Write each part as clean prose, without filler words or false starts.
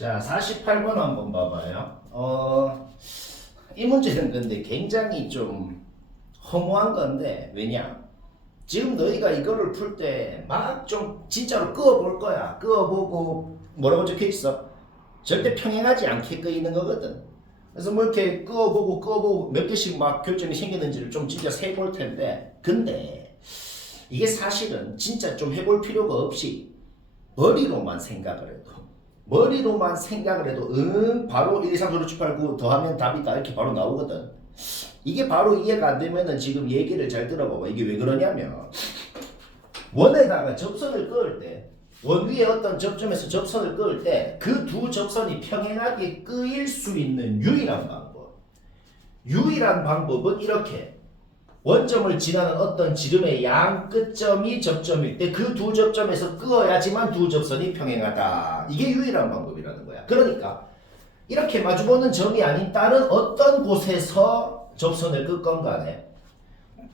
자, 48번 한번 봐봐요. 이 문제는 근데 굉장히 좀 허무한 건데, 왜냐? 지금 너희가 이거를 풀 때 막 좀 진짜로 끄어볼 거야. 끄어보고 뭐라고 적혀 있어? 절대 평행하지 않게 끄이는 거거든. 그래서 뭐 이렇게 끄어보고 몇 개씩 막 교점이 생기는지를 좀 진짜 세볼 텐데, 근데 이게 사실은 진짜 좀 해볼 필요가 없이 머리로만 생각을 해도 바로 1, 2, 3, 4, 5, 6, 7, 8, 9 더하면 답이다 이렇게 바로 나오거든. 이게 바로 이해가 안 되면은 지금 얘기를 잘 들어봐봐. 이게 왜 그러냐면 원에다가 접선을 그을 때 원 위에 어떤 접점에서 접선을 그을 때 그 두 접선이 평행하게 끄일 수 있는 유일한 방법은 이렇게 원점을 지나는 어떤 지름의 양 끝점이 접점일 때 그 두 접점에서 끄어야지만 두 접선이 평행하다. 이게 유일한 방법이라는 거야. 그러니까 이렇게 마주보는 점이 아닌 다른 어떤 곳에서 접선을 끄건 간에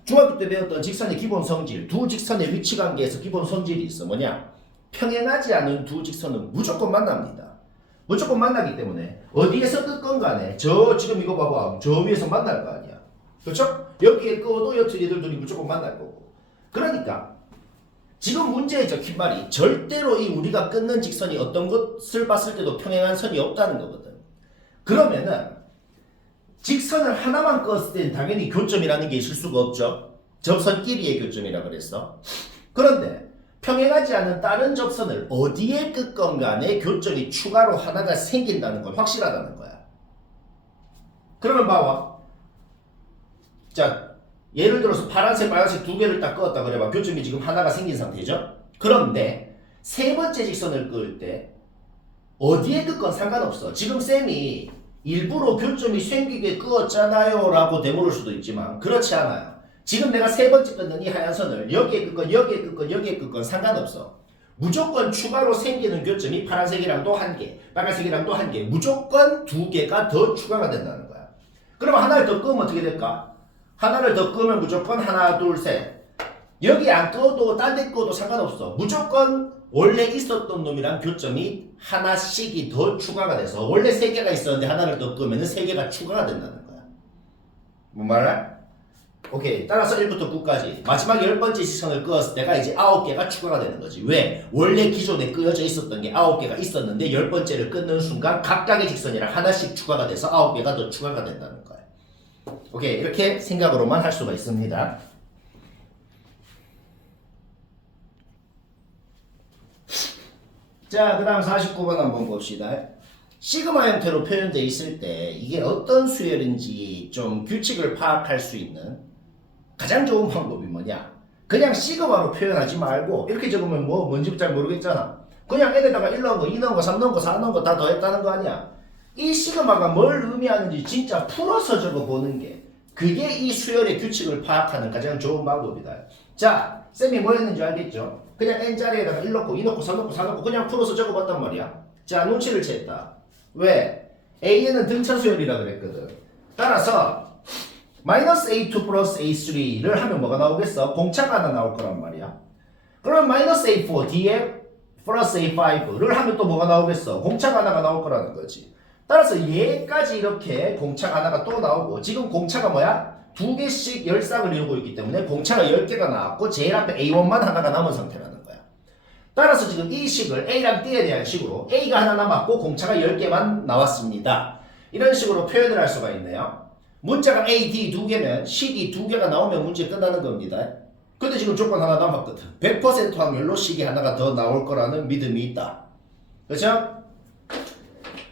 중학교 때 배웠던 직선의 기본 성질, 두 직선의 위치 관계에서 기본 성질이 있어. 뭐냐? 평행하지 않은 두 직선은 무조건 만납니다. 무조건 만나기 때문에 어디에서 끄건 간에 지금 이거 봐봐. 저 위에서 만날 거 아니야. 그렇죠? 여기에 끄어도 여튼 얘들 둘이 무조건 만날 거고. 그러니까 지금 문제에 적힌 말이 절대로 이 우리가 끊는 직선이 어떤 것을 봤을 때도 평행한 선이 없다는 거거든. 그러면은 직선을 하나만 껐을 땐 당연히 교점이라는 게 있을 수가 없죠. 접선끼리의 교점이라 그랬어. 그런데 평행하지 않은 다른 접선을 어디에 끄건 간에 교점이 추가로 하나가 생긴다는 건 확실하다는 거야. 그러면 봐봐. 자, 예를 들어서 파란색, 빨간색 두 개를 딱 그었다 그래봐. 교점이 지금 하나가 생긴 상태죠? 그런데 세 번째 직선을 그을 때 어디에 끄건 상관없어. 지금 쌤이 일부러 교점이 생기게 그었잖아요 라고 되물을 수도 있지만 그렇지 않아요. 지금 내가 세 번째 끊는 이 하얀 선을 여기에 끄건 상관없어. 무조건 추가로 생기는 교점이 파란색이랑도 한 개, 빨간색이랑도 한 개, 무조건 두 개가 더 추가가 된다는 거야. 그러면 하나를 더 끄면 어떻게 될까? 하나를 더 끄면 무조건 하나, 둘, 셋. 여기 안 끄어도 딴 데 끄어도 상관없어. 무조건 원래 있었던 놈이랑 교점이 하나씩이 더 추가가 돼서 원래 세 개가 있었는데 하나를 더 끄면 세 개가 추가가 된다는 거야. 뭔 말이야? 오케이. 따라서 1부터 9까지 마지막 10번째 직선을 끄었을 때가 이제 9개가 추가가 되는 거지. 왜? 원래 기존에 끄어져 있었던 게 9개가 있었는데 10번째를 끊는 순간 각각의 직선이랑 하나씩 추가가 돼서 9개가 더 추가가 된다는 거야. 오케이. 이렇게 생각으로만 할 수가 있습니다. 자, 그 다음 49번 한번 봅시다. 시그마 형태로 표현되어 있을 때 이게 어떤 수열인지 좀 규칙을 파악할 수 있는 가장 좋은 방법이 뭐냐? 그냥 시그마로 표현하지 말고 이렇게 적으면 뭔지 잘 모르겠잖아. 그냥 n에다가 1 넣은 거, 2 넣은 거, 3 넣은 거, 4 넣은 거 다 더했다는 거 아니야. 이 시그마가 뭘 의미하는지 진짜 풀어서 적어보는 게 그게 이 수열의 규칙을 파악하는 가장 좋은 방법이다. 자, 쌤이 뭐 했는지 알겠죠? 그냥 n자리에다가 1 넣고 2 넣고 3 넣고 4 넣고 그냥 풀어서 적어봤단 말이야. 자, 눈치를 챘다. 왜? a는 등차 수열이라 그랬거든. 따라서 마이너스 a2 플러스 a3를 하면 뭐가 나오겠어? 공차가 하나 나올 거란 말이야. 그러면 마이너스 a4 뒤에 플러스 a5를 하면 또 뭐가 나오겠어? 공차가 하나가 나올 거라는 거지. 따라서 얘까지 이렇게 공차가 하나가 또 나오고 지금 공차가 뭐야? 두 개씩 열쌍을 이루고 있기 때문에 공차가 10개가 나왔고 제일 앞에 a1만 하나가 남은 상태라는 거야. 따라서 지금 이 식을 a랑 띄에 대한 식으로 a가 하나 남았고 공차가 10개만 나왔습니다. 이런 식으로 표현을 할 수가 있네요. 문자가 a, d 두 개면 식이 두 개가 나오면 문제 끝나는 겁니다. 근데 지금 조건 하나 남았거든. 100% 확률로 식이 하나가 더 나올 거라는 믿음이 있다. 그렇죠?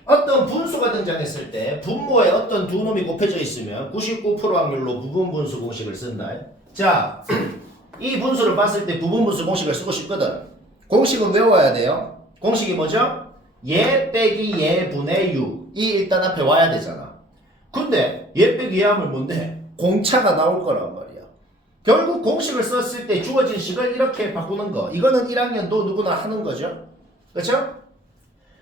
어떤 분수가 등장했을 때 분모에 어떤 두 놈이 곱해져 있으면 99% 확률로 부분분수 공식을 쓴다. 자, 이 분수를 봤을 때 부분분수 공식을 쓰고 싶거든. 공식은 외워야 돼요. 공식이 뭐죠? 얘 빼기 얘 분의 u. 이 일단 앞에 와야 되잖아. 근데 얘 빼기 얘 하면 뭔데? 공차가 나올 거란 말이야. 결국 공식을 썼을 때 주어진 식을 이렇게 바꾸는 거. 이거는 1학년도 누구나 하는 거죠. 그렇죠?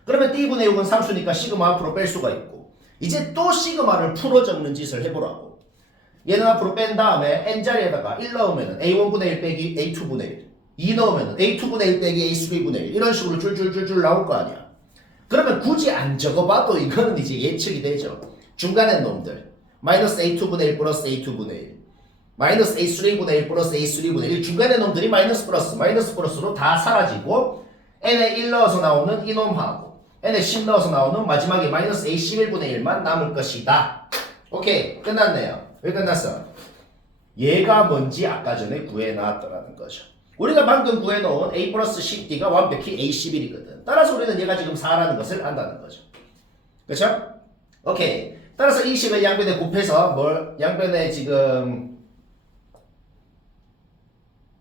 그러면 D분의 6은 상수니까 시그마 앞으로 뺄 수가 있고 이제 또 시그마를 풀어 적는 짓을 해보라고. 얘는 앞으로 뺀 다음에 n자리에다가 1 넣으면 a1분의 1 빼기 a2분의 1 2 넣으면 a2분의 1 빼기 a3분의 1 이런 식으로 줄줄줄줄 나올 거 아니야. 그러면 굳이 안 적어봐도 이거는 이제 예측이 되죠. 중간에 놈들. 마이너스 A2분의 1 플러스 A2분의 1. 마이너스 A3분의 1 플러스 A3분의 1. 중간에 놈들이 마이너스 플러스로 다 사라지고 n에 1 넣어서 나오는 이놈하고 n에 10 넣어서 나오는 마지막에 마이너스 A11분의 1만 남을 것이다. 오케이. 끝났네요. 왜 끝났어? 얘가 뭔지 아까 전에 구해놨더라는 거죠. 우리가 방금 구해놓은 A 플러스 10D가 완벽히 A11이거든. 따라서 우리는 얘가 지금 4라는 것을 안다는 거죠. 그렇죠? 오케이. 따라서 이 식을 양변에 곱해서 양변에 지금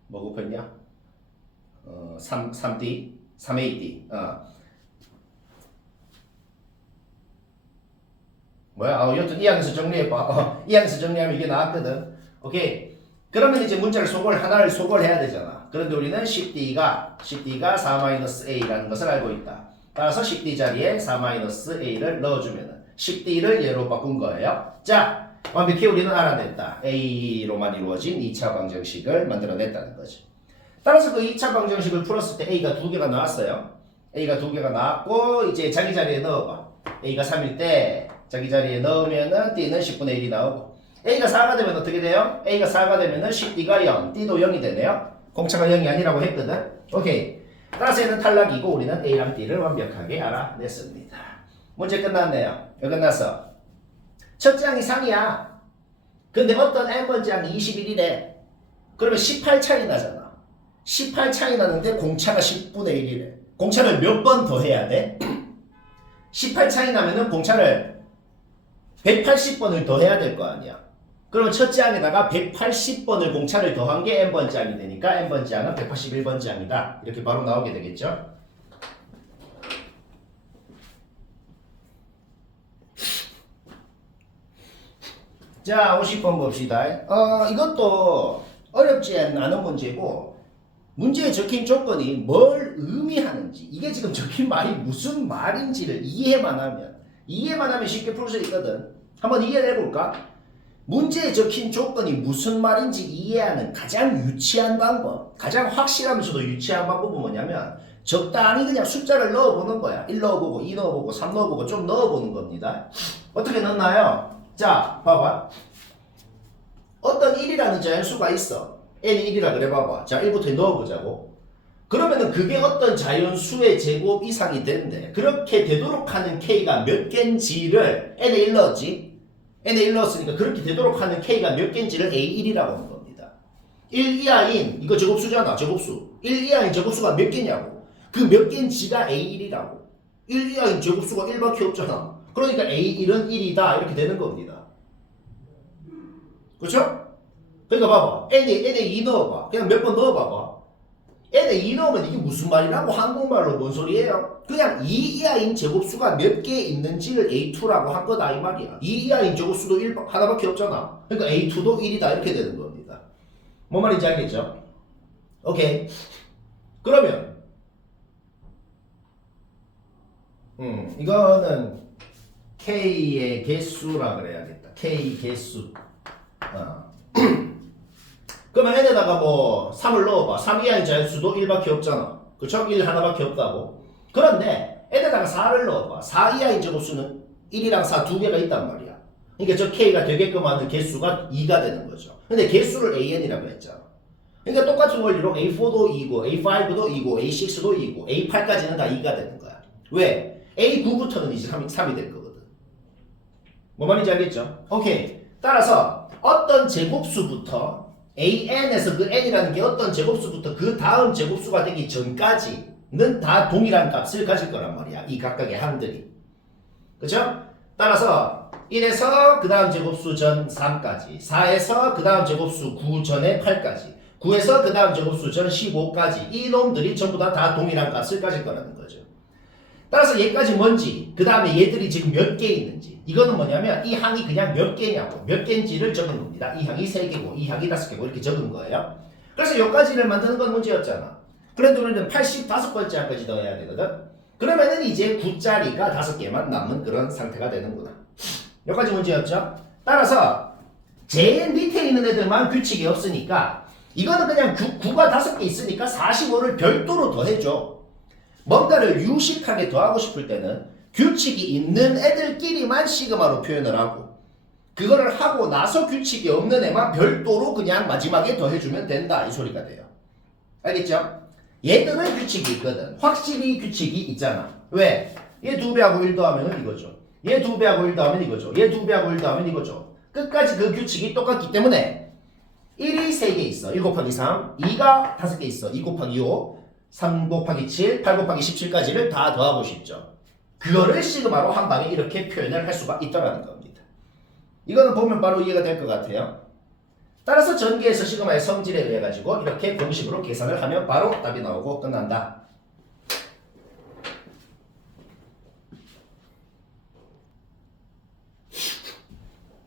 뭐 곱했냐? 3D, 3AD. 뭐야? 여튼 이 항에서 정리해봐. 이 항에서 정리하면 이게 나왔거든. 오케이. 그러면 이제 문자를 하나를 소거해야 되잖아. 그런데 우리는 10D가 4-A라는 것을 알고 있다. 따라서 10D 자리에 4-A를 넣어주면은 10D를 얘로 바꾼 거예요. 자, 완벽히 우리는 알아냈다. A로만 이루어진 2차 방정식을 만들어냈다는 거죠. 따라서 그 2차 방정식을 풀었을 때 A가 2개가 나왔어요. A가 2개가 나왔고 이제 자기 자리에 넣어봐. A가 3일 때 자기 자리에 넣으면은 D는 10분의 1이 나오고 A가 4가 되면 어떻게 돼요? A가 4가 되면은 10D가 0, D도 0이 되네요. 공차가 0이 아니라고 했거든. 오케이. 따라서 얘는 탈락이고 우리는 A랑 D를 완벽하게 알아냈습니다. 문제 끝났네요. 왜 끝났어? 첫째 항이 3이야. 근데 어떤 n번째 항이 21이래. 그러면 18 차이 나잖아. 18 차이 나는데 공차가 10분의 1이래. 공차를 몇 번 더 해야 돼? 18 차이 나면은 공차를 180번을 더 해야 될 거 아니야. 그러면 첫째 항에다가 180번을 공차를 더한 게 n번째 항이 되니까 n번째 항은 181번째 항이다. 이렇게 바로 나오게 되겠죠. 자, 50번 봅시다. 이것도 어렵지 않은 문제고 문제에 적힌 조건이 뭘 의미하는지 이게 지금 적힌 말이 무슨 말인지를 이해만 하면 쉽게 풀 수 있거든. 한번 이해를 해볼까? 문제에 적힌 조건이 무슨 말인지 이해하는 가장 유치한 방법, 가장 확실하면서도 유치한 방법은 뭐냐면 적당히 그냥 숫자를 넣어보는 거야. 1 넣어보고 2 넣어보고 3 넣어보고 좀 넣어보는 겁니다. 어떻게 넣나요? 자, 봐봐. 어떤 1이라는 자연수가 있어. n이 1이라 그래 봐봐. 자, 1부터 넣어보자고. 그러면은 그게 어떤 자연수의 제곱 이상이 된대. 그렇게 되도록 하는 k가 몇 개인지를 n에 1 넣었지. n에 1 넣었으니까 그렇게 되도록 하는 k가 몇 개인지를 A1이라고 하는 겁니다. 1 이하인 이거 제곱수잖아. 제곱수. 1 이하인 제곱수가 몇 개냐고. 그 몇 개인지가 A1이라고. 1 이하인 제곱수가 1밖에 없잖아. 그러니까 A1은 1이다. 이렇게 되는 겁니다. 그렇죠? 그러니까 봐봐. n에 2 넣어봐. 그냥 몇 번 넣어봐봐. n에 2 넣으면 이게 무슨 말이라고 한국말로 뭔 소리예요? 그냥 2 이하인 제곱수가 몇 개 있는지를 A2라고 한 거다 이 말이야. 2 이하인 제곱수도 하나밖에 없잖아. 그러니까 A2도 1이다 이렇게 되는 겁니다. 뭔 말인지 알겠죠? 오케이. 그러면 이거는 K의 개수라 그래야겠다. K 개수. 그러면 n에다가 뭐 3을 넣어봐. 3 이하인 자연수도 1밖에 없잖아. 그쵸? 1 하나밖에 없다고. 그런데 n에다가 4를 넣어봐. 4 이하인 제곱수는 1이랑 4 두 개가 있단 말이야. 그러니까 저 k가 되게끔 하는 개수가 2가 되는 거죠. 근데 개수를 an이라고 했잖아. 그러니까 똑같은 원리로 A4도 2고 A5도 2고 A6도 2고 A8까지는 다 2가 되는 거야. 왜? A9부터는 이제 3이 될 거거든. 뭐 말인지 알겠죠? 오케이. 따라서 어떤 제곱수부터 an에서 그 n이라는 게 어떤 제곱수부터 그 다음 제곱수가 되기 전까지는 다 동일한 값을 가질 거란 말이야. 이 각각의 항들이. 그죠? 따라서 1에서 그 다음 제곱수 전 3까지 4에서 그 다음 제곱수 9 전에 8까지 9에서 그 다음 제곱수 전 15까지 이 놈들이 전부 다 동일한 값을 가질 거라는 거죠. 따라서 얘까지 뭔지 그 다음에 얘들이 지금 몇 개 있는지 이거는 뭐냐면 이 항이 그냥 몇 개냐고 몇 개인지를 적은 겁니다. 이 항이 3개고 이 항이 5개고 이렇게 적은 거예요. 그래서 여기까지를 만드는 건 문제였잖아. 그런데 우리는 85번째 항까지 넣어야 되거든. 그러면은 이제 9자리가 5개만 남은 그런 상태가 되는구나. 여기까지 문제였죠. 따라서 제일 밑에 있는 애들만 규칙이 없으니까 이거는 그냥 9가 5개 있으니까 45를 별도로 더해줘. 뭔가를 유식하게 더하고 싶을 때는 규칙이 있는 애들끼리만 시그마로 표현을 하고 그거를 하고 나서 규칙이 없는 애만 별도로 그냥 마지막에 더해주면 된다 이 소리가 돼요. 알겠죠? 얘들은 규칙이 있거든. 확실히 규칙이 있잖아. 왜? 얘 2배하고 1 더하면 이거죠. 얘 2배하고 1 더하면 이거죠. 얘 2배하고 1 더하면 이거죠. 끝까지 그 규칙이 똑같기 때문에 1이 3개 있어. 1 곱하기 3. 2가 5개 있어. 2 곱하기 5. 3 곱하기 7. 8 곱하기 17까지를 다 더하고 싶죠. 그거를 시그마로 한 방에 이렇게 표현을 할 수가 있다는 겁니다. 이거는 보면 바로 이해가 될 것 같아요. 따라서 전개에서 시그마의 성질에 의해 가지고 이렇게 공식으로 계산을 하면 바로 답이 나오고 끝난다.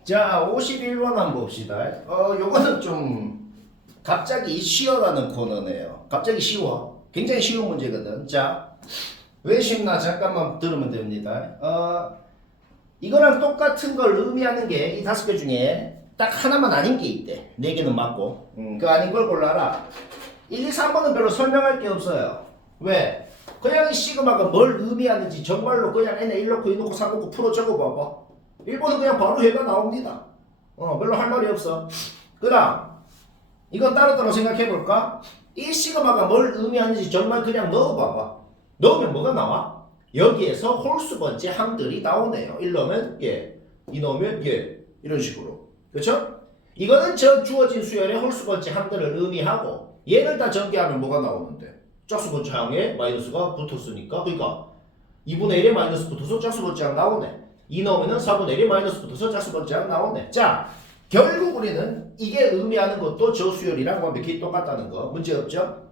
자, 51번 한번 봅시다. 요거는 좀 갑자기 쉬어라는 코너네요. 갑자기 쉬워. 굉장히 쉬운 문제거든. 자, 왜 쉽나 잠깐만 들으면 됩니다. 이거랑 똑같은 걸 의미하는 게 이 5개 중에 딱 하나만 아닌 게 있대. 4개는 맞고. 그 아닌 걸 골라라. 1, 2, 3번은 별로 설명할 게 없어요. 왜? 그냥 이 시그마가 뭘 의미하는지 정말로 그냥 n에 1 넣고 2 넣고 3 넣고 풀어 적어봐봐. 1번은 그냥 바로 해가 나옵니다. 별로 할 말이 없어. 그 다음 이건 따로따로 생각해볼까? 이 시그마가 뭘 의미하는지 정말 그냥 넣어봐봐. 넣으면 뭐가 나와? 여기에서 홀수 번째 항들이 나오네요. 1 넣으면 얘, 2 넣으면 얘, 이런 식으로. 그렇죠? 이거는 저 주어진 수열의 홀수 번째 항들을 의미하고 얘를 다 전개하면 뭐가 나오는데? 짝수 번째 항에 마이너스가 붙었으니까 그러니까 2분의 1에 마이너스 붙어서 짝수 번째 항 나오네. 2 넣으면 4분의 1에 마이너스 붙어서 짝수 번째 항 나오네. 자, 결국 우리는 이게 의미하는 것도 저 수열이랑 완벽히 똑같다는 거. 문제 없죠?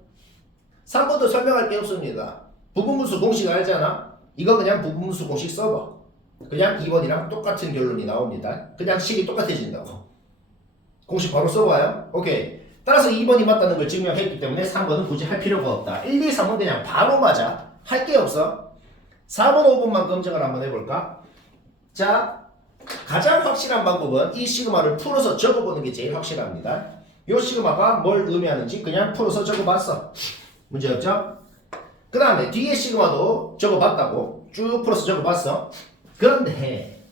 3번도 설명할 게 없습니다. 부분분수 공식 알잖아? 이거 그냥 부분분수 공식 써봐. 그냥 2번이랑 똑같은 결론이 나옵니다. 그냥 식이 똑같아진다고. 공식 바로 써봐요. 오케이. 따라서 2번이 맞다는 걸 증명했기 때문에 3번은 굳이 할 필요가 없다. 1, 2, 3은 그냥 바로 맞아. 할 게 없어. 4번, 5번만 검증을 한번 해볼까? 자, 가장 확실한 방법은 이 시그마를 풀어서 적어보는 게 제일 확실합니다. 이 시그마가 뭘 의미하는지 그냥 풀어서 적어봤어. 문제 없죠? 그 다음에 뒤에 시그마도 적어봤다고 쭉 풀어서 적어봤어. 그런데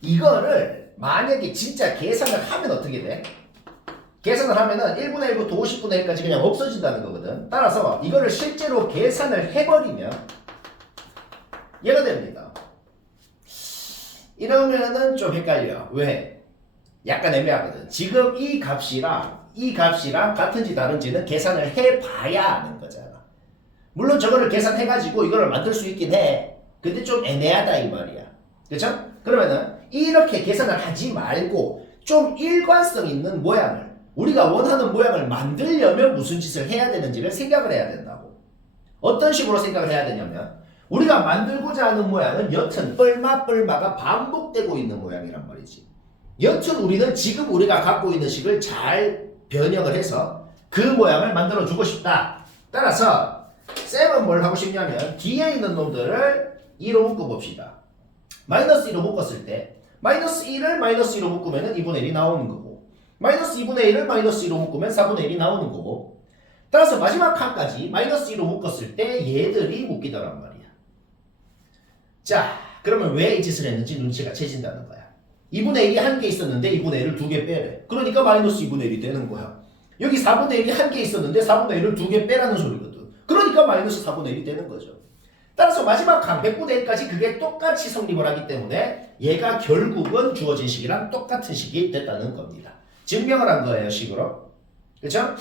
이거를 만약에 진짜 계산을 하면 어떻게 돼? 계산을 하면은 1분의 1부터 50분의 1까지 그냥 없어진다는 거거든. 따라서 이거를 실제로 계산을 해버리면 얘가 됩니다. 이러면은 좀 헷갈려. 왜? 약간 애매하거든. 지금 이 값이랑 같은지 다른지는 계산을 해봐야 아는 거잖아. 물론 저거를 계산해가지고 이거를 만들 수 있긴 해. 근데 좀 애매하다 이 말이야. 그쵸? 그러면은 이렇게 계산을 하지 말고 좀 일관성 있는 모양을 우리가 원하는 모양을 만들려면 무슨 짓을 해야 되는지를 생각을 해야 된다고. 어떤 식으로 생각을 해야 되냐면 우리가 만들고자 하는 모양은 여튼 뿔마가 반복되고 있는 모양이란 말이지. 여튼 우리는 지금 우리가 갖고 있는 식을 잘 변형을 해서 그 모양을 만들어 주고 싶다. 따라서 쌤은 뭘 하고 싶냐면 뒤에 있는 놈들을 2로 묶어봅시다. 마이너스 2로 묶었을 때 마이너스 2를 마이너스 2로 묶으면 2분의 1이 나오는 거고 마이너스 2분의 1을 마이너스 2로 묶으면 4분의 1이 나오는 거고 따라서 마지막 칸까지 마이너스 2로 묶었을 때 얘들이 묶이더란 말이야. 자, 그러면 왜 이 짓을 했는지 눈치가 채진다는 거야. 2분의 1이 한 개 있었는데 2분의 1을 2개 빼래. 그러니까 마이너스 2분의 1이 되는 거야. 여기 4분의 1이 한 개 있었는데 4분의 1을 2개 빼라는 소리거든. 그러니까 마이너스 4분의 1이 되는 거죠. 따라서 마지막 칸 100분의 1까지 그게 똑같이 성립을 하기 때문에 얘가 결국은 주어진 식이랑 똑같은 식이 됐다는 겁니다. 증명을 한 거예요, 식으로. 그렇죠?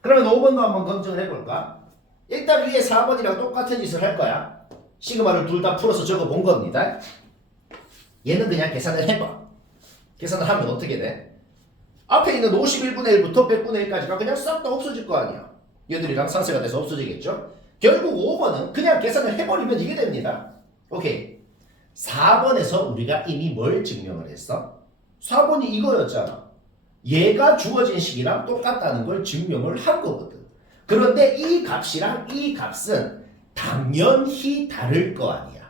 그러면 5번도 한번 검증을 해볼까? 일단 위에 4번이랑 똑같은 짓을 할 거야. 시그마를 둘 다 풀어서 적어본 겁니다. 얘는 그냥 계산을 해봐. 계산을 하면 어떻게 돼? 앞에 있는 51분의 1부터 100분의 1까지가 그냥 싹 다 없어질 거 아니야. 얘들이랑 상쇄가 돼서 없어지겠죠? 결국 5번은 그냥 계산을 해버리면 이게 됩니다. 오케이. 4번에서 우리가 이미 뭘 증명을 했어? 4번이 이거였잖아. 얘가 주어진 식이랑 똑같다는 걸 증명을 한 거거든. 그런데 이 값이랑 이 값은 당연히 다를 거 아니야.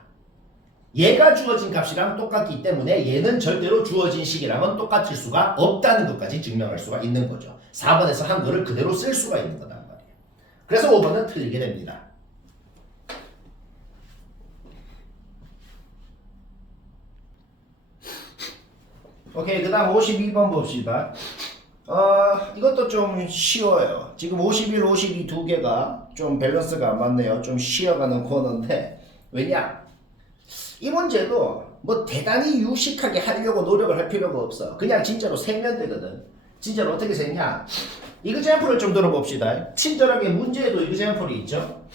얘가 주어진 값이랑 똑같기 때문에 얘는 절대로 주어진 식이랑은 똑같을 수가 없다는 것까지 증명할 수가 있는 거죠. 4번에서 한 거를 그대로 쓸 수가 있는 거단 말이에요. 그래서 5번은 틀리게 됩니다. 오케이, 그 다음 52번 봅시다. 이것도 좀 쉬워요. 지금 51, 52 두 개가 좀 밸런스가 안 맞네요. 좀 쉬어가는 코너인데, 왜냐? 이 문제도 뭐 대단히 유식하게 하려고 노력을 할 필요가 없어. 그냥 진짜로 세면 되거든. 진짜로 어떻게 세냐? 이그젬플을 좀 들어봅시다. 친절하게 문제에도 이그젬플이 있죠.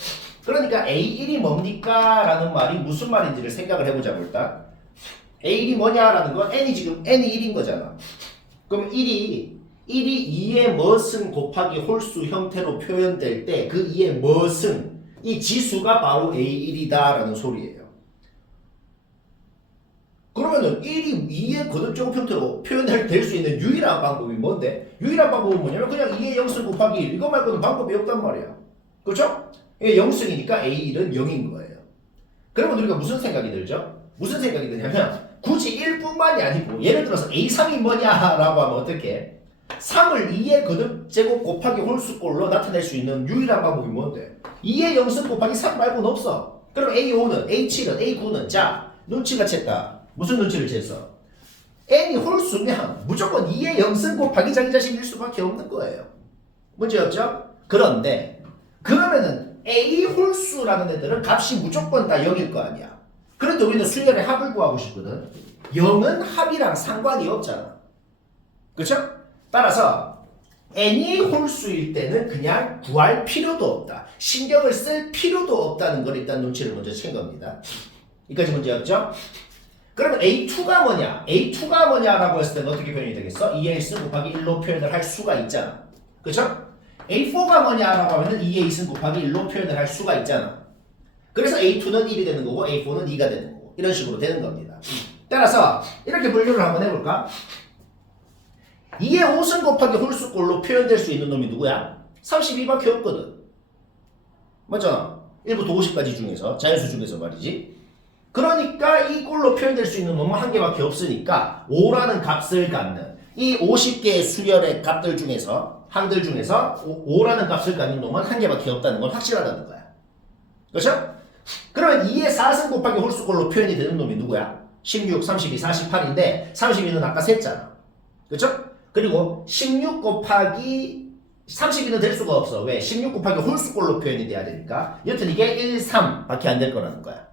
그러니까 A1이 뭡니까? 라는 말이 무슨 말인지를 생각을 해보자고 일단. A1이 뭐냐라는 건 n이 지금 n이 1인 거잖아. 그럼 1이 2의 무슨 곱하기 홀수 형태로 표현될 때 그 2의 무슨 이 지수가 바로 A1이다 라는 소리예요. 그러면은 1이 2의 거듭제곱 형태로 표현될 수 있는 유일한 방법이 뭔데? 유일한 방법은 뭐냐면 그냥 2의 영승 곱하기 1 이거 말고는 방법이 없단 말이야. 그렇죠? 이게 영승이니까 A1은 0인 거예요. 그러면 우리가 무슨 생각이 들죠? 무슨 생각이 드냐면 굳이 1뿐만이 아니고 예를 들어서 A3이 뭐냐라고 하면 어떻게? 3을 2의 거듭제곱 곱하기 홀수꼴로 나타낼 수 있는 유일한 방법이 뭔데? 2의 영승 곱하기 3 말고는 없어. 그럼 A5는, A7은, A9는 자 눈치가 챘다. 무슨 눈치를 챘어? n이 홀수면 무조건 2의 영승 곱하기 자기 자신일 수밖에 없는 거예요. 문제 없죠? 그런데 그러면은 A 홀수라는 애들은 값이 무조건 다 0일 거 아니야. 그런데 우리는 수열의 합을 구하고 싶거든. 0은 합이랑 상관이 없잖아. 그렇죠? 따라서 n이 홀수일 때는 그냥 구할 필요도 없다. 신경을 쓸 필요도 없다는 걸 일단 눈치를 먼저 챈 겁니다. 여기까지 문제였죠? 그러면 A2가 뭐냐? A2가 뭐냐라고 했을 때는 어떻게 표현이 되겠어? 2의 1승 곱하기 1로 표현을 할 수가 있잖아. 그렇죠? A4가 뭐냐라고 하면은 2의 2승 곱하기 1로 표현을 할 수가 있잖아. 그래서 A2는 1이 되는 거고 A4는 2가 되는 거고 이런 식으로 되는 겁니다. 따라서 이렇게 분류를 한번 해볼까? 2의 5승 곱하기 홀수꼴로 표현될 수 있는 놈이 누구야? 32밖에 없거든. 맞잖아. 1부터 50까지 중에서 자연수 중에서 말이지. 그러니까 이 꼴로 표현될 수 있는 놈은 한 개밖에 없으니까 5라는 값을 갖는 이 50개의 수열의 값들 중에서 항들 중에서 5라는 값을 갖는 놈은 한 개밖에 없다는 건 확실하다는 거야. 그렇죠? 그러면 2의 4승 곱하기 홀수꼴로 표현이 되는 놈이 누구야? 16, 32, 48인데 32는 아까 셌잖아. 그렇죠? 그리고 16 곱하기 32는 될 수가 없어. 왜? 16 곱하기 홀수꼴로 표현이 돼야 되니까. 여튼 이게 1, 3 밖에 안 될 거라는 거야.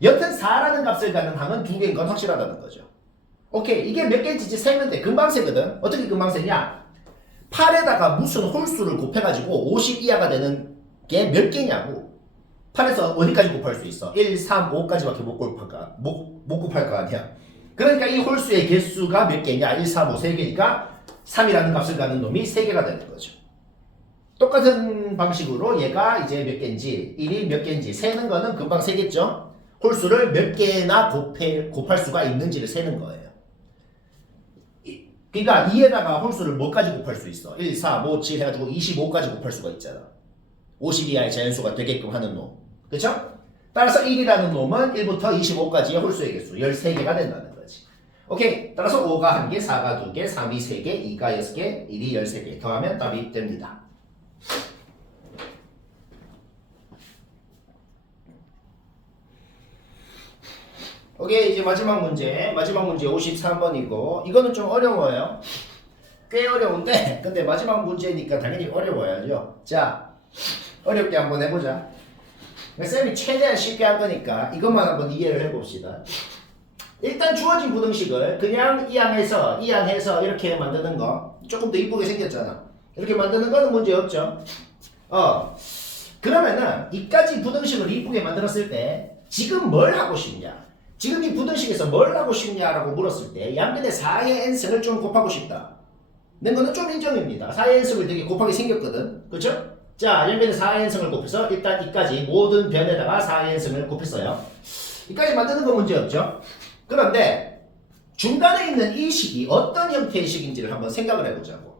여튼 4라는 값을 갖는 항은 두 개인 건 확실하다는 거죠. 오케이. 이게 몇 개인지 세면 돼. 금방 세거든. 어떻게 금방 세냐? 8에다가 무슨 홀수를 곱해가지고 50 이하가 되는 게 몇 개냐고. 8에서 어디까지 곱할 수 있어? 1, 3, 5까지밖에 못 곱할 거 아니야. 그러니까 이 홀수의 개수가 몇 개냐? 1, 3, 5, 3개니까 3이라는 값을 갖는 놈이 3개가 되는 거죠. 똑같은 방식으로 얘가 이제 몇 개인지 1이 몇 개인지 세는 거는 금방 세겠죠. 홀수를 몇 개나 곱할 수가 있는지를 세는 거예요. 그러니까 2에다가 홀수를 뭐까지 곱할 수 있어? 1, 4, 5, 7 해가지고 25까지 곱할 수가 있잖아. 50 이하의 자연수가 되게끔 하는 놈. 그쵸? 따라서 1이라는 놈은 1부터 25까지의 홀수의 개수 13개가 된다는 거지. 오케이. 따라서 5가 1개, 4가 2개, 3이 3개, 2가 6개, 1이 13개. 더하면 답이 됩니다. 오케이. 이제 마지막 문제 53번이고 이거는 좀 어려워요. 꽤 어려운데 근데 마지막 문제니까 당연히 어려워야죠. 자, 어렵게 한번 해보자. 쌤이 최대한 쉽게 한 거니까 이것만 한번 이해를 해봅시다. 일단 주어진 부등식을 그냥 이항해서 이렇게 만드는 거 조금 더 이쁘게 생겼잖아. 이렇게 만드는 거는 문제 없죠. 그러면은 이까지 부등식을 이쁘게 만들었을 때 지금 뭘 하고 싶냐? 지금 이 부등식에서 뭘 하고 싶냐라고 물었을 때 양변의 4의 n승을 좀 곱하고 싶다. 는 거는 좀 인정입니다. 4의 n승을 되게 곱하게 생겼거든. 그렇죠? 자, 양변의 4의 n승을 곱해서 일단 이까지 모든 변에다가 4의 n승을 곱했어요. 이까지 만드는 건 문제 없죠? 그런데 중간에 있는 이 식이 어떤 형태의 식인지를 한번 생각을 해보자고.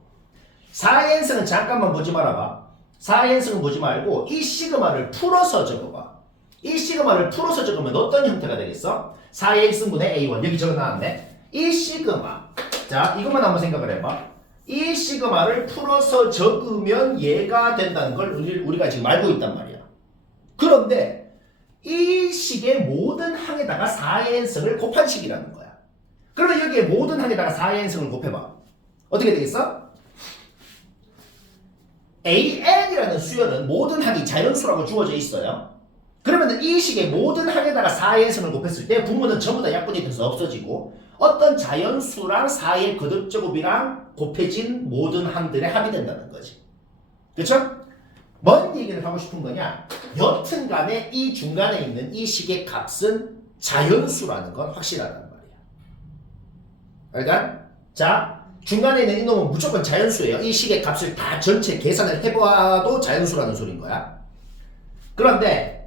4의 n승은 잠깐만 보지 말아봐. 4의 n승은 보지 말고 이 시그마를 풀어서 적어봐. 이 시그마를 풀어서 적으면 어떤 형태가 되겠어? 4의 1승분의 A1 여기 적어놨네. 이 시그마, 자 이것만 한번 생각을 해봐. 이 시그마를 풀어서 적으면 얘가 된다는 걸 우리가 지금 알고 있단 말이야. 그런데 이 식의 모든 항에다가 4의 n승을 곱한 식이라는 거야. 그러면 여기에 모든 항에다가 4의 n승을 곱해봐. 어떻게 되겠어? an이라는 수열은 모든 항이 자연수라고 주어져 있어요. 그러면 이 식의 모든 항에다가 4의 n승을 곱했을 때 분모는 전부 다 약분이 돼서 없어지고 어떤 자연수랑 4의 거듭제곱이랑 곱해진 모든 항들의 합이 된다는 거지. 그쵸? 뭔 얘기를 하고 싶은 거냐? 여튼 간에 이 중간에 있는 이 식의 값은 자연수라는 건 확실하단 말이야. 그러니까 자, 중간에 있는 이 놈은 무조건 자연수예요. 이 식의 값을 다 전체 계산을 해봐도 자연수라는 소린 거야. 그런데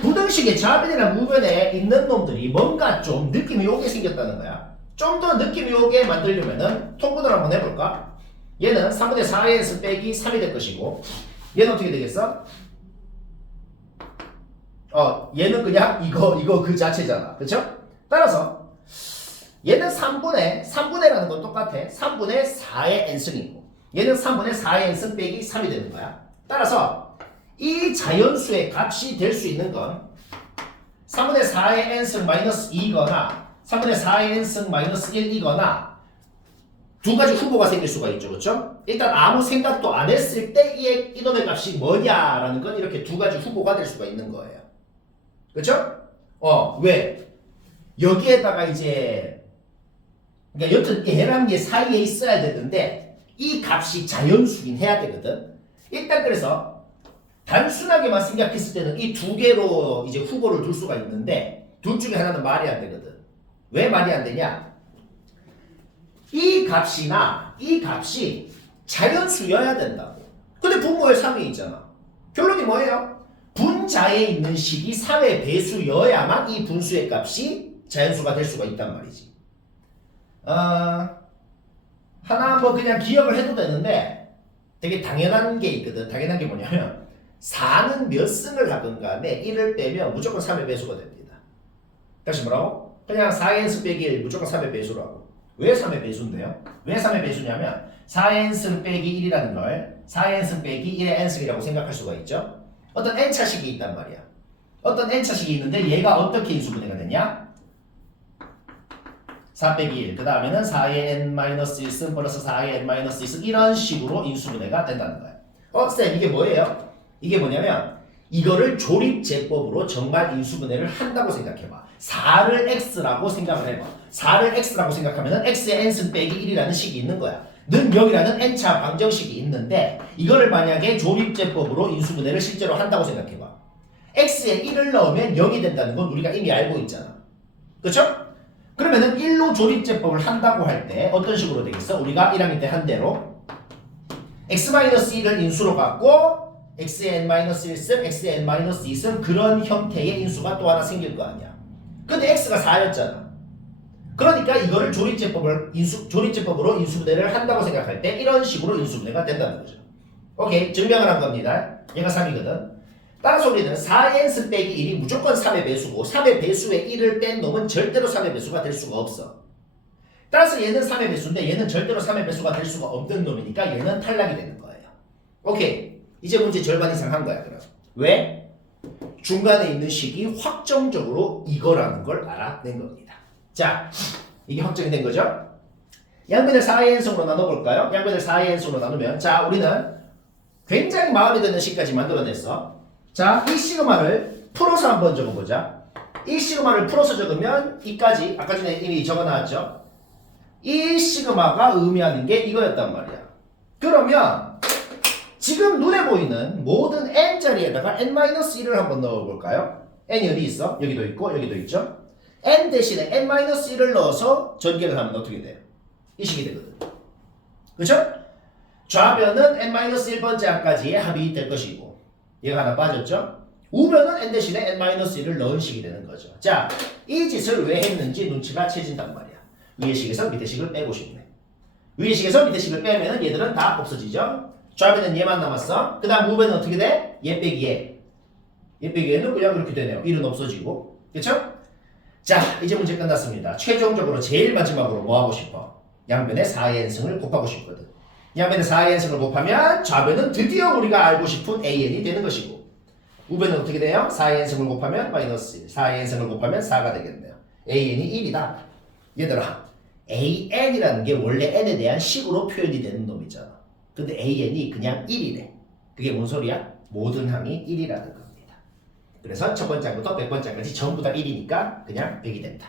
부등식의 좌변이나 우변에 있는 놈들이 뭔가 좀 느낌이 오게 생겼다는 거야. 좀 더 느낌이 오게 만들려면은 통분을 한번 해볼까? 얘는 3분의 4의 n승 빼기 3이 될 것이고 얘는 어떻게 되겠어? 얘는 그냥 이거 그 자체잖아. 그쵸? 따라서 얘는 3분의라는 건 똑같아. 3분의 4의 n승이고 얘는 3분의 4의 n승 빼기 3이 되는 거야. 따라서 이 자연수의 값이 될 수 있는 건 3분의 4의 n승 마이너스 2거나 3분의 4의 n승 마이너스 1이거나 두 가지 후보가 생길 수가 있죠. 그렇죠? 일단 아무 생각도 안 했을 때 이놈의 값이 뭐냐라는 건 이렇게 두 가지 후보가 될 수가 있는 거예요. 그렇죠? 왜? 여기에다가 이제 그러니까 여튼 얘랑 얘 사이에 있어야 되는데 이 값이 자연수긴 해야 되거든. 일단 그래서 단순하게만 생각했을 때는 이 두 개로 이제 후보를 둘 수가 있는데 둘 중에 하나는 말이 안 되거든. 왜 말이 안 되냐? 이 값이나 이 값이 자연수여야 된다고. 근데 분모에 3이 있잖아. 결론이 뭐예요? 분자에 있는 식이 3의 배수여야만 이 분수의 값이 자연수가 될 수가 있단 말이지. 하나 뭐 그냥 기억을 해도 되는데 되게 당연한 게 있거든. 당연한 게 뭐냐면 4는 몇 승을 하든 간에 1을 빼면 무조건 3의 배수가 됩니다. 다시 뭐라고? 그냥 4의 n승 빼기 1 무조건 3의 배수라고. 왜 3의 배수인데요? 왜 3의 배수냐면 4의 n승 빼기 1이라는 걸 4의 n승 빼기 1의 n승이라고 생각할 수가 있죠. 어떤 n차식이 있단 말이야. 어떤 n차식이 있는데 얘가 어떻게 인수분해가 되냐? 4 빼기 1. 그 다음에는 4의 n-1승 플러스 4의 n-2승 이런 식으로 인수분해가 된다는 거야. 쌤 이게 뭐예요? 이게 뭐냐면 이거를 조립제법으로 정말 인수분해를 한다고 생각해봐. 4를 x라고 생각을 해봐. 4를 x라고 생각하면 x의 n승 빼기 1이라는 식이 있는 거야. 는 0이라는 n차 방정식이 있는데 이거를 만약에 조립제법으로 인수분해를 실제로 한다고 생각해봐. x에 1을 넣으면 0이 된다는 건 우리가 이미 알고 있잖아. 그쵸? 그러면은 1로 조립제법을 한다고 할 때 어떤 식으로 되겠어? 우리가 1학년 때 한 대로 x-1을 인수로 갖고 x의 n-1승, x의 n-2승 그런 형태의 인수가 또 하나 생길 거 아니야. 근데 x가 4였잖아. 그러니까 이거를 조립제법으로 인수분해를 한다고 생각할 때 이런 식으로 인수분해가 된다는 거죠. 오케이, 증명을 한 겁니다. 얘가 3이거든. 따라서 우리는 4의 n승 빼기 1이 무조건 3의 배수고 3의 배수에 1을 뺀 놈은 절대로 3의 배수가 될 수가 없어. 따라서 얘는 3의 배수인데 얘는 절대로 3의 배수가 될 수가 없는 놈이니까 얘는 탈락이 되는 거예요. 오케이, 이제 문제 절반 이상 한 거야. 그럼 왜? 중간에 있는 식이 확정적으로 이거라는 걸 알아낸 겁니다. 자, 이게 확정이 된 거죠? 양변을 4의 n승으로 나눠볼까요? 양변을 4의 n승으로 나누면 자, 우리는 굉장히 마음에 드는 식까지 만들어냈어. 자, 이 시그마를 풀어서 한번 적어보자. 이 시그마를 풀어서 적으면 이까지 아까 전에 이미 적어놨죠? 이 시그마가 의미하는 게 이거였단 말이야. 그러면 지금 눈에 보이는 모든 n자리에다가 n-1을 한번 넣어볼까요? n이 어디 있어? 여기도 있고 여기도 있죠? n 대신에 n-1을 넣어서 전개를 하면 어떻게 돼요? 이 식이 되거든. 그쵸? 좌변은 n-1번째 항까지의 합이 될 것이고 얘가 하나 빠졌죠? 우변은 n 대신에 n-1을 넣은 식이 되는 거죠. 자, 이 짓을 왜 했는지 눈치가 채진단 말이야. 위의 식에서 밑의 식을 빼고 싶네. 위의 식에서 밑의 식을 빼면 얘들은 다 없어지죠? 좌변은 얘만 남았어. 그 다음 우변은 어떻게 돼? 얘 빼기 얘. 얘 빼기 얘는 그냥 이렇게 되네요. 1은 없어지고. 그쵸? 자, 이제 문제 끝났습니다. 최종적으로 제일 마지막으로 뭐 하고 싶어? 양변의 4의 n승을 곱하고 싶거든. 양변의 4의 n승을 곱하면 좌변은 드디어 우리가 알고 싶은 an이 되는 것이고 우변은 어떻게 돼요? 4의 n승을 곱하면 마이너스 1. 4의 n승을 곱하면 4가 되겠네요. an이 1이다. 얘들아, AN이라는 게 원래 N에 대한 식으로 표현이 되는 놈이잖아. 근데 AN이 그냥 1이래. 그게 뭔 소리야? 모든 항이 1이라는 겁니다. 그래서 첫 번째 항부터 100번째 항까지 전부 다 1이니까 그냥 100이 된다.